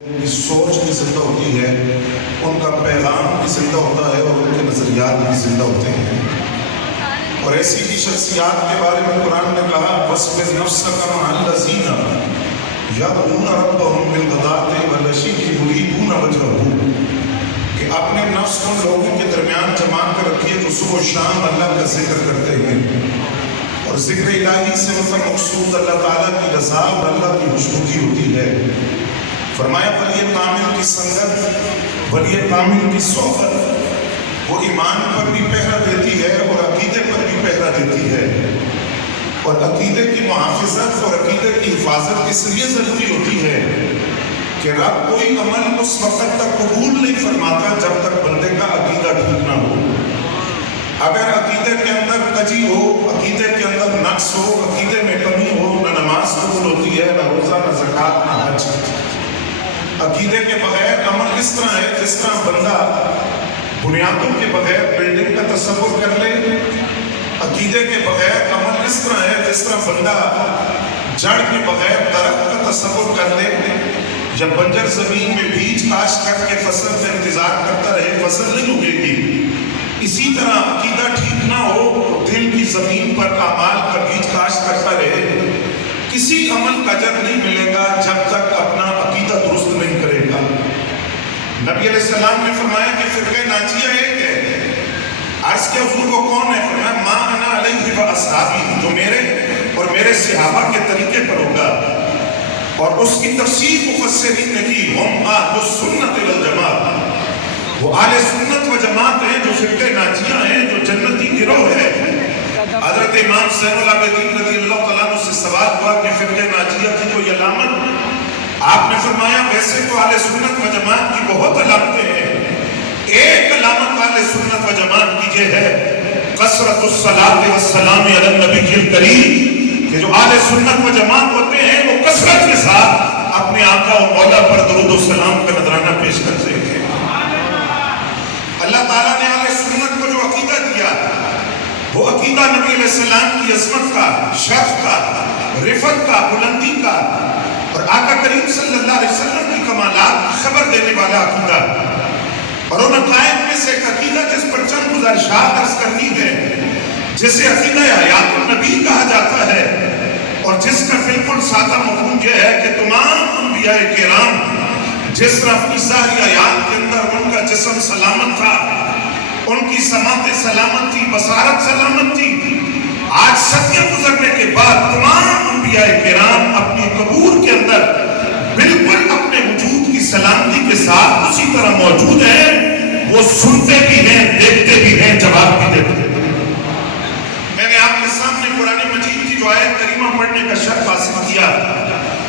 ان کی سوچ بھی زندہ ہوتی ہے، ان کا پیغام بھی زندہ ہوتا ہے اور ان کے نظریات بھی زندہ ہوتے ہیں۔ اور ایسی ہی شخصیات کے بارے میں قرآن نے کہا وَاصْبِرْ نَفْسَكَ مَعَ الَّذِينَ يَدْعُونَ رَبَّهُم بِالْغَدَاةِ وَالْعَشِيِّ يُرِيدُونَ وَجْهَهُ کہ اپنے نفس کو لوگوں کے درمیان جما کر رکھیے جو صبح و شام اللہ کا ذکر کرتے ہیں، اور ذکر الہی سے مطلب مقصود اللہ تعالیٰ کی رضا اور اللہ کی خوشنودی ہوتی ہے۔ فرمایا ولی کامل کی سنگت، ولی کامل کی صحبت وہ ایمان پر بھی پہرا دیتی ہے اور عقیدے پر بھی پہرا دیتی ہے، اور عقیدے کی محافظت اور عقیدے کی حفاظت اس لیے ضروری ہوتی ہے کہ رب کوئی عمل اس وقت تک قبول نہیں فرماتا جب تک بندے کا عقیدہ ٹھیک نہ ہو۔ اگر عقیدے کے اندر کجی ہو، عقیدے کے اندر نقص ہو، عقیدے میں کمی ہو، نہ نماز قبول ہوتی ہے، نہ روزہ، نہ زکوٰۃ، نہ حج۔ عقیدے کے بغیر عمل اس طرح ہے جس طرح بندہ بنیادوں کے بغیر بلڈنگ کا تصور کر لے، عقیدے کے بغیر عمل اس طرح ہے جس طرح بندہ جڑ کے بغیر درخت کا تصور کر لے، جب بنجر زمین میں بیج کاشت کر کے فصل کا انتظار کرتا رہے فصل نہیں اگے گی۔ اسی طرح عقیدہ ٹھیک نہ ہو، دل کی زمین پر اعمال کا بیج کاشت کرتا رہے، کسی عمل کا اجر نہیں ملے گا جب تک اپنا عقیدہ درست نہیں کرے گا۔ نبی علیہ السلام نے فرمایا کہ فرقہ ناجیہ ایک ہے۔ عرض کیا حضور کو کون ہے؟ فرمایا ما انا علیہ و اصحابی، جو میرے اور میرے صحابہ کے طریقے پر ہوگا۔ اور اس کی تفسیر مفسرین نے کی ہم اہل السنت والجماعت، وہ اہل سنت و جماعت ہیں جو فرقہ ناجیہ ہیں، جو جنتی گروہ ہے۔ حضرت امام زین العابدین رضی اللہ تعالیٰ عنہ سے سوال ہوا کہ فرقہ ناجیہ کی کوئی علامت؟ آپ نے فرمایا ویسے تو اہل سنت و جماعت کی بہت علامتیں ہیں، ایک علامت اہل سنت و جماعت کی یہ ہے کثرت الصلاۃ والسلام علی النبی الکریم، کہ جو اہل سنت و جماعت ہوتے ہیں وہ کثرت کے ساتھ اپنے آقا و مولا پر درود و سلام کا نذرانہ پیش کرتے ہیں۔ اللہ تعالیٰ نے اہل سنت کو جو عقیدہ دیا وہ عقیدہ نبی علیہ السلام کی عظمت کا، شرف کا، رفعت کا، بلندی کا اور آقا کریم صلی اللہ علیہ وسلم کی کمالات کی خبر دینے والا عقیدہ، اور ان عقائد میں سے ایک عقیدہ جس پر چند گزارشات عرض کرنی ہے، جسے عقیدہ حیات النبی کہا جاتا ہے، اور جس کا بالکل سادہ مفہوم یہ ہے کہ تمام انبیاء کرام جس طرح اپنی ظاہری حیات کے اندر ان کا جسم سلامت تھا، ان کی سماعت سلامت تھی، بصارت سلامت تھی، آج صدیاں گزرنے کے بعد تمام انبیاء کرام اپنی قبور کے اندر بالکل اپنے وجود کی سلامتی کے ساتھ اسی طرح موجود ہیں۔ وہ سنتے بھی ہیں، دیکھتے بھی ہیں، جواب بھی دیتے ہیں۔ میں نے آپ کے سامنے قرآن مجید کی جو آیت کریمہ پڑھنے کا شرف